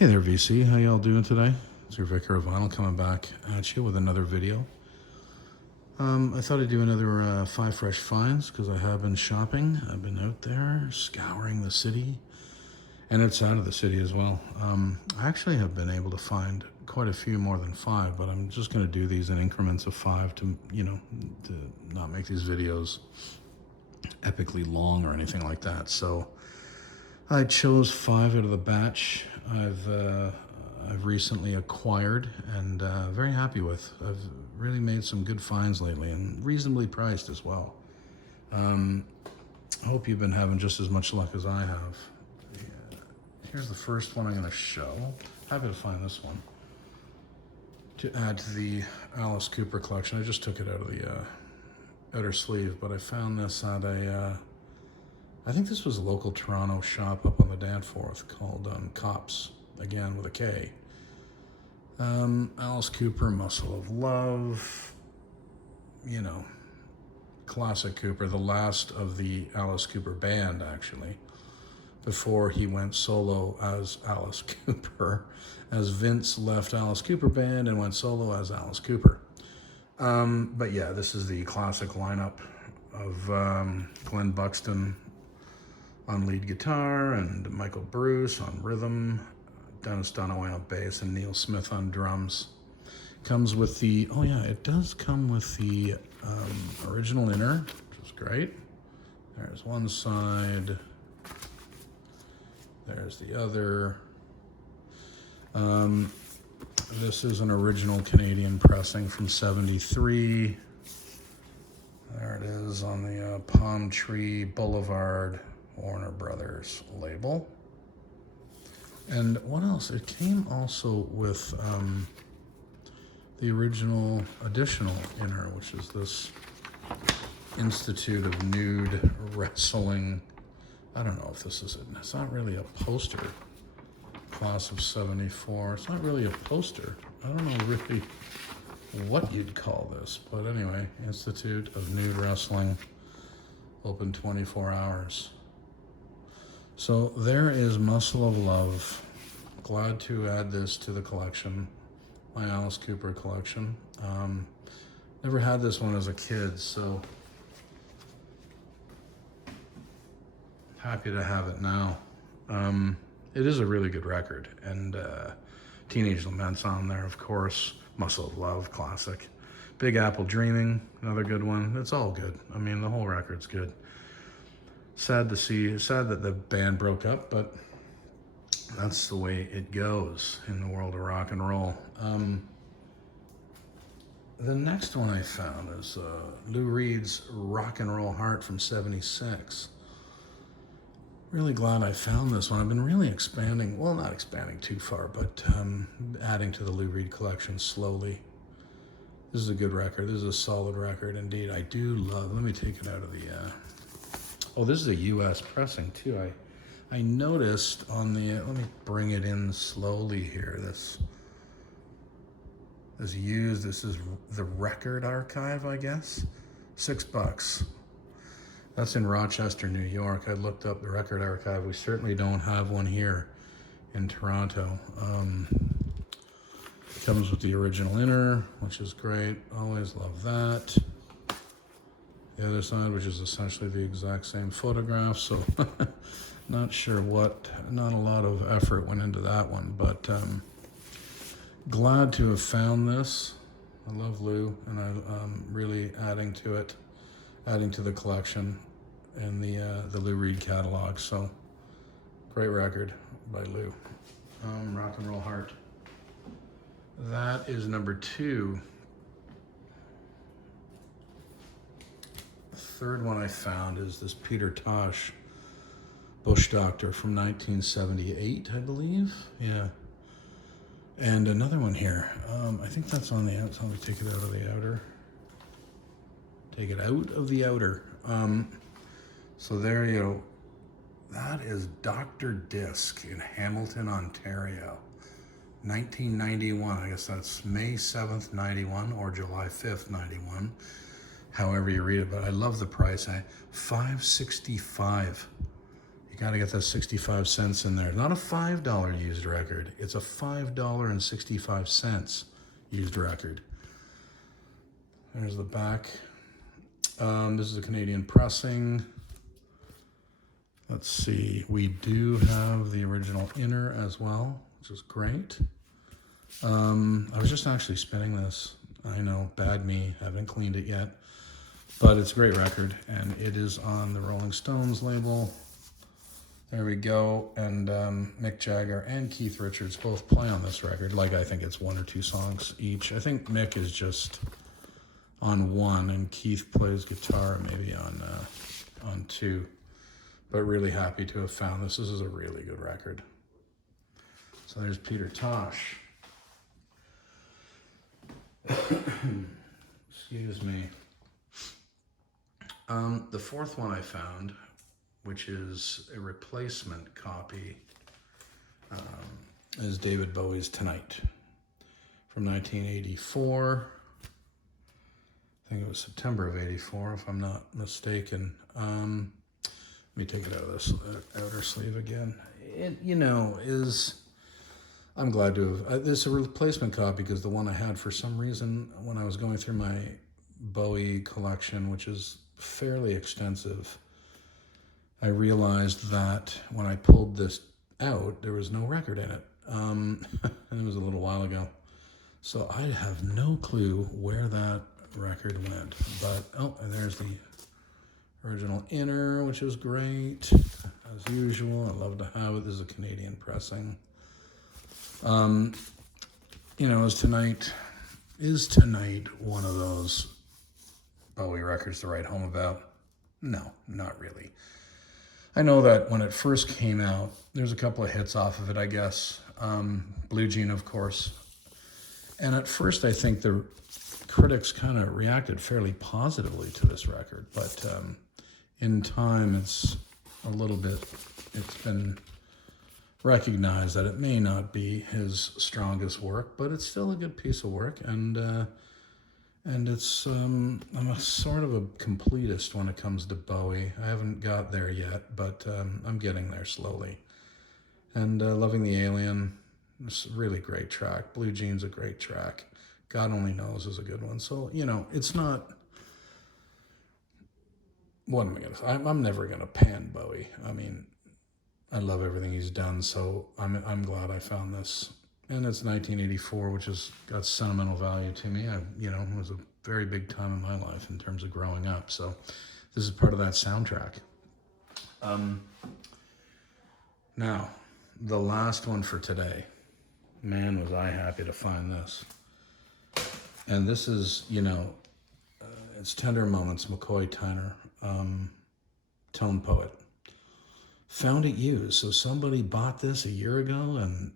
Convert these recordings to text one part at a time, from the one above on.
Hey there, VC. How y'all doing today? It's your Vicar of Vinyl coming back at you with another video. I thought I'd do another 5 fresh finds because I have been shopping. I've been out there scouring the city and outside of the city as well. I actually have been able to find quite a few more than 5, but I'm just going to do these in increments of 5 to not make these videos epically long or anything like that. So I chose 5 out of the batch I've recently acquired and very happy with. I've really made some good finds lately and reasonably priced as well. I hope you've been having just as much luck as I have. Here's the first one I'm going to show. Happy to find this one to add to the Alice Cooper collection. I just took it out of the outer sleeve, but I found this at I think this was a local Toronto shop up on the Danforth called Cops, again with a K. Alice Cooper, Muscle of Love, classic Cooper, the last of the Alice Cooper band, actually, before he went solo as Alice Cooper, as Vince left Alice Cooper band and went solo as Alice Cooper. But yeah, this is the classic lineup of Glenn Buxton on lead guitar and Michael Bruce on rhythm, Dennis Dunaway on bass, and Neil Smith on drums. Comes with the, it does come with the original inner, which is great. There's one side, there's the other. This is an original Canadian pressing from '73. There it is on the Palm Tree Boulevard Warner Brothers label. And what else? It came also with the original additional inner, which is this Institute of Nude Wrestling. I don't know if this is it. It's not really a poster. Class of '74. It's not really a poster. I don't know really what you'd call this, but anyway, Institute of Nude Wrestling, open 24 hours. So there is Muscle of Love. Glad to add this to the collection, my Alice Cooper collection. Never had this one as a kid, so happy to have it now. It is a really good record, and Teenage Lament's on there, of course. Muscle of Love, classic. Big Apple Dreaming, another good one. It's all good. I mean, the whole record's good. Sad that the band broke up, but that's the way it goes in the world of rock and roll. The next one I found is Lou Reed's Rock and Roll Heart from '76. Really glad I found this one. I've been really expanding, well, not expanding too far, but adding to the Lou Reed collection slowly. This is a good record. This is a solid record indeed. I do love, let me take it out of the, this is a US pressing too. I noticed on the, let me bring it in slowly here. This is the Record Archive, I guess. $6. That's in Rochester, New York. I looked up the Record Archive. We certainly don't have one here in Toronto. Comes with the original inner, which is great. Always love that. The other side, which is essentially the exact same photograph, so not sure not a lot of effort went into that one, but glad to have found this. I love Lou, and I'm really adding to the collection in the Lou Reed catalog. So great record by Lou. Rock and Roll Heart. That is number 2. The third one I found is this Peter Tosh Bush Doctor from 1978, I believe. Yeah. And another one here. I think that's on the outside. Let me take it out of the outer. Take it out of the outer. So there you go. That is Dr. Disc in Hamilton, Ontario. 1991. I guess that's May 7th, 91 or July 5th, 91. However you read it, but I love the price. $565. Got to get that 65 cents in there. Not a $5 used record. It's a $5.65 used record. There's the back. This is a Canadian pressing. Let's see. We do have the original inner as well, which is great. I was just actually spinning this. I know, bad me. Haven't cleaned it yet. But it's a great record, and it is on the Rolling Stones label. There we go. And Mick Jagger and Keith Richards both play on this record. Like, I think it's 1 or 2 songs each. I think Mick is just on 1, and Keith plays guitar maybe on 2. But really happy to have found this. This is a really good record. So there's Peter Tosh. Excuse me. The fourth one I found, which is a replacement copy, is David Bowie's Tonight from 1984. I think it was September of 84, if I'm not mistaken. Let me take it out of this outer sleeve again. It, I'm glad to have, this is a replacement copy because the one I had, for some reason, when I was going through my Bowie collection, which is fairly extensive, I realized that when I pulled this out, there was no record in it. And it was a little while ago. So I have no clue where that record went. But, and there's the original inner, which is great, as usual. I love to have it. This is a Canadian pressing. Is Tonight one of those Bowie records to write home about? No, not really. I know that when it first came out, there's a couple of hits off of it, I guess. Blue Jean, of course. And at first, I think the critics kind of reacted fairly positively to this record. But in time, it's been recognized that it may not be his strongest work, but it's still a good piece of work. And it's, I'm a sort of a completist when it comes to Bowie. I haven't got there yet, but I'm getting there slowly. And Loving the Alien, it's a really great track. Blue Jean's a great track. God Only Knows is a good one. So, it's not, what am I going to say? I'm never going to pan Bowie. I mean, I love everything he's done, so I'm glad I found this. And it's 1984, which has got sentimental value to me. It was a very big time in my life in terms of growing up. So this is part of that soundtrack. Now, the last one for today. Man, was I happy to find this. And this is, it's Tender Moments, McCoy Tyner, Tone Poet. Found it used. So somebody bought this a year ago and,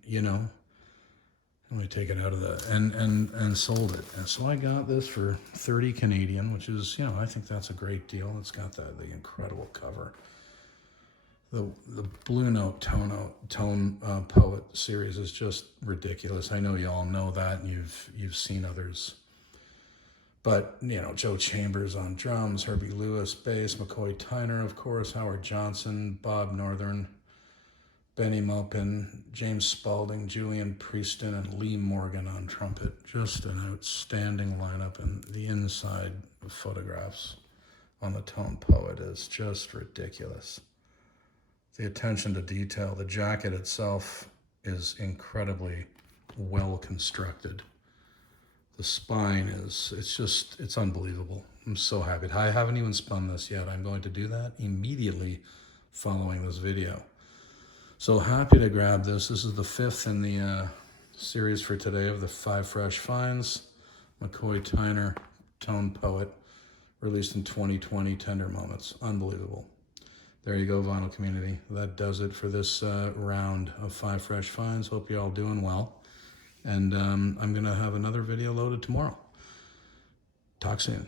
let me take it out of the, and sold it. And so I got this for 30 Canadian, which is, I think that's a great deal. It's got the incredible cover. The Blue Note Tone Poet series is just ridiculous. I know you all know that, and you've seen others. But, Joe Chambers on drums, Herbie Lewis bass, McCoy Tyner, of course, Howard Johnson, Bob Northern, Benny Maupin, James Spaulding, Julian Prieston, and Lee Morgan on trumpet. Just an outstanding lineup, and the inside photographs on the Tone Poet is just ridiculous. The attention to detail, the jacket itself is incredibly well constructed. The spine it's unbelievable. I'm so happy. I haven't even spun this yet. I'm going to do that immediately following this video. So happy to grab this. This is the 5th in the series for today of the 5 Fresh Finds. McCoy Tyner, Tone Poet, released in 2020, Tender Moments. Unbelievable. There you go, vinyl community. That does it for this round of 5 Fresh Finds. Hope you're all doing well. And I'm going to have another video loaded tomorrow. Talk soon.